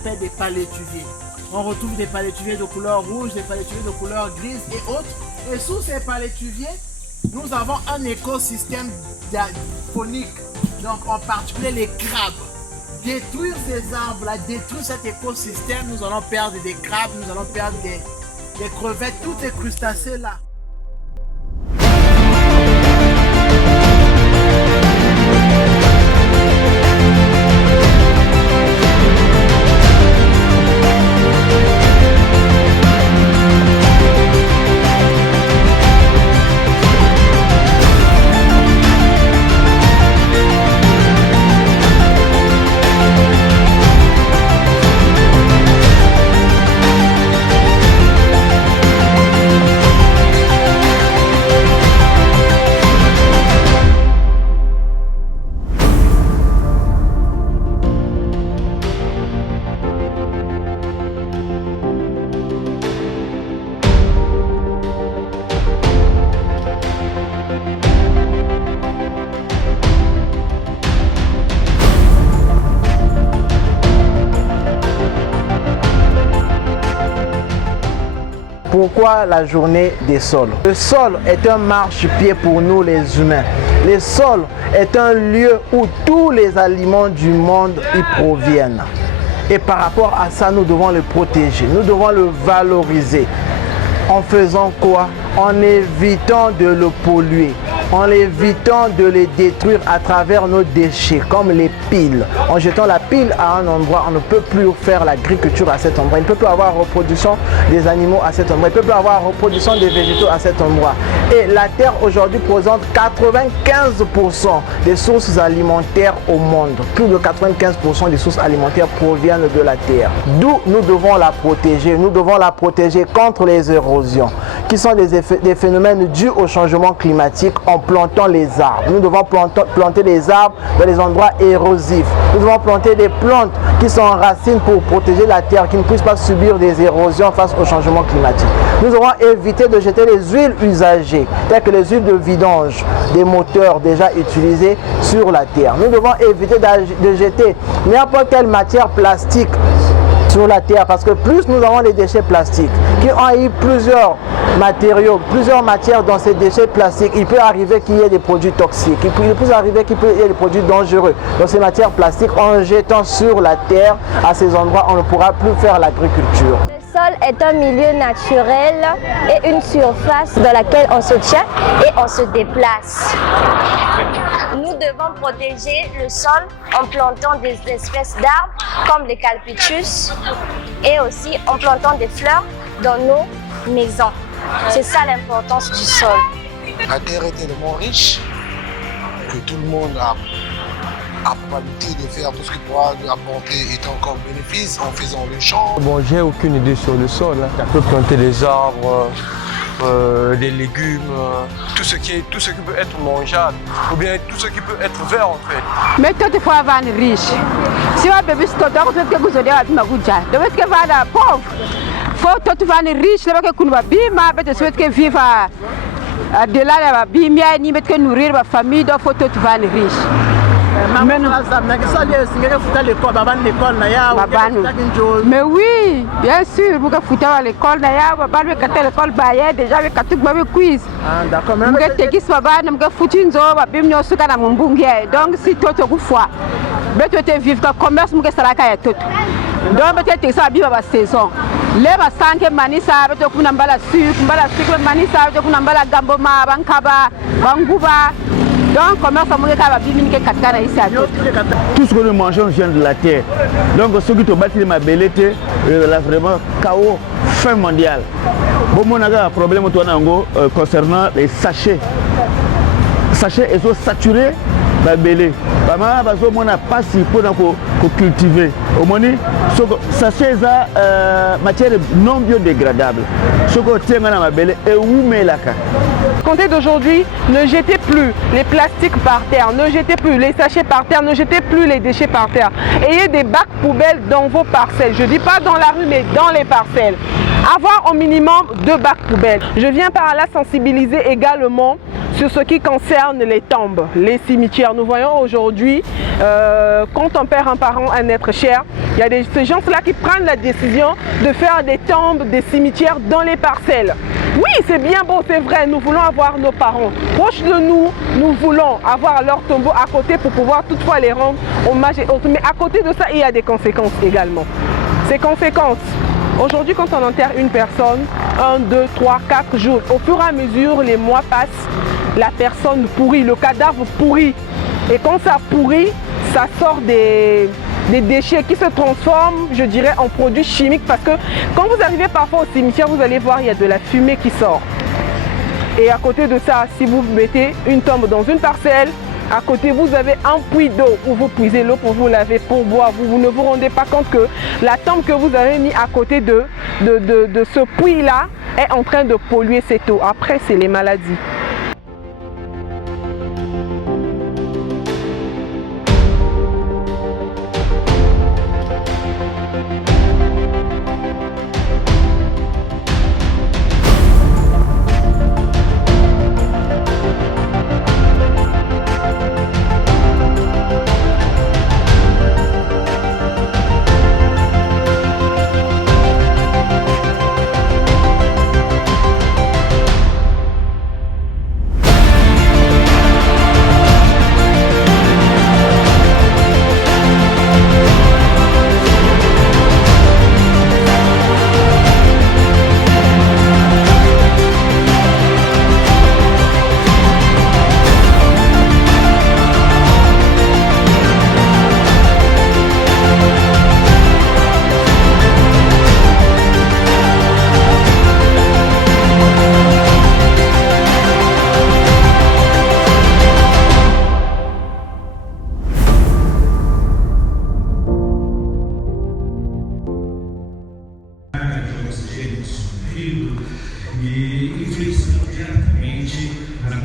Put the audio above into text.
appelle des palétuviers. On retrouve des palétuviers de couleur rouge, des palétuviers de couleur grise et autres. Et sous ces palétuviers, nous avons un écosystème phonique. Donc en particulier les crabes. Détruire ces arbres-là, détruire cet écosystème, nous allons perdre des crabes, nous allons perdre des crevettes, tous ces crustacés-là. Pourquoi la journée des sols? Le sol est un marchepied pour nous les humains. Le sol est un lieu où tous les aliments du monde y proviennent. Et par rapport à ça, nous devons le protéger, nous devons le valoriser. En faisant quoi? En évitant de le polluer, en évitant de les détruire à travers nos déchets, comme les piles. En jetant la pile à un endroit, on ne peut plus faire l'agriculture à cet endroit. Il ne peut plus avoir reproduction des animaux à cet endroit. Il ne peut plus avoir reproduction des végétaux à cet endroit. Et la terre aujourd'hui présente 95% des sources alimentaires au monde. Plus de 95% des sources alimentaires proviennent de la terre. D'où nous devons la protéger. Nous devons la protéger contre les érosions, qui sont des phénomènes dus au changement climatique en plantant les arbres. Nous devons planter des arbres dans les endroits érosifs. Nous devons planter des plantes qui sont en racines pour protéger la terre, qui ne puisse pas subir des érosions face au changement climatique. Nous devons éviter de jeter les huiles usagées, telles que les huiles de vidange des moteurs déjà utilisés sur la terre. Nous devons éviter de jeter n'importe quelle matière plastique sur la terre, parce que plus nous avons des déchets plastiques qui ont eu plusieurs matériaux, plusieurs matières dans ces déchets plastiques, il peut arriver qu'il y ait des produits toxiques, il peut arriver qu'il y ait des produits dangereux dans ces matières plastiques. En jetant sur la terre à ces endroits, on ne pourra plus faire l'agriculture. Le sol est un milieu naturel et une surface dans laquelle on se tient et on se déplace. Nous devons protéger le sol en plantant des espèces d'arbres comme les calpitus et aussi en plantant des fleurs dans nos maisons. C'est ça l'importance du sol. La terre est tellement riche que tout le monde a probabilité de faire tout ce qu'il pourra lui apporter étant comme bénéfice en faisant le champ. Bon, j'ai aucune idée sur le sol. On peut planter des arbres, des légumes, tout ce qui peut être mangeable, ou bien tout ce qui peut être vert en fait. Mais toi, il faut avoir un riche. Si on a bébé, c'est toi que vous avez à Magoudja. De mettre que va la pauvre. Faut toi, tu vas un riche, là, que nous va bima, mais tu souhaites que vivre de là, la bimia, ni mettre que nourrir ma famille, donc faut toi, tu vas un riche. Mais oui, bien sûr, vous avez foutu à l'école, vous avez foutu à l'école, déjà vous avez foutu à quiz. D'accord, mais vous avez foutu à l'école, donc si toi tu as foi, tu as vivre dans le commerce, vous avez tout. Donc tu as ça à la saison. Les santé manisa, tu as la sucre, manisa, tu as la gamboma, bankaba, banguba. Donc, comment ça tout ce que nous mangeons vient de la terre. Donc, ceux qui ont bâti ma bellette, là vraiment chaos, fin mondial. Bon, on a un problème concernant les sachets. Sachets sont saturés de bellette. On n'a pas si peu pour cultiver. Au moins, sachets matière non biodégradable. Ce que tu as dans ma bellette est où mais là. Comptez d'aujourd'hui, ne jetez plus les plastiques par terre, ne jetez plus les sachets par terre, ne jetez plus les déchets par terre. Ayez des bacs poubelles dans vos parcelles. Je ne dis pas dans la rue, mais dans les parcelles. Avoir au minimum 2 bacs poubelles. Je viens par là sensibiliser également sur ce qui concerne les tombes, les cimetières. Nous voyons aujourd'hui, quand on perd un parent, un être cher, il y a ces gens-là qui prennent la décision de faire des tombes, des cimetières dans les parcelles. Oui, c'est bien beau, c'est vrai, nous voulons avoir nos parents proches de nous, nous voulons avoir leur tombeau à côté pour pouvoir toutefois les rendre hommage et autres. Mais à côté de ça, il y a des conséquences également. Ces conséquences, aujourd'hui quand on enterre une personne, 1, 2, 3, 4 jours, au fur et à mesure les mois passent, la personne pourrit, le cadavre pourrit. Et quand ça pourrit, ça sort des déchets qui se transforment, je dirais, en produits chimiques, parce que quand vous arrivez parfois au cimetière, vous allez voir, il y a de la fumée qui sort. Et à côté de ça, si vous mettez une tombe dans une parcelle, à côté vous avez un puits d'eau où vous puisez l'eau pour vous laver, pour boire. Vous ne vous rendez pas compte que la tombe que vous avez mis à côté de ce puits-là est en train de polluer cette eau. Après, c'est les maladies. E influenciando diretamente na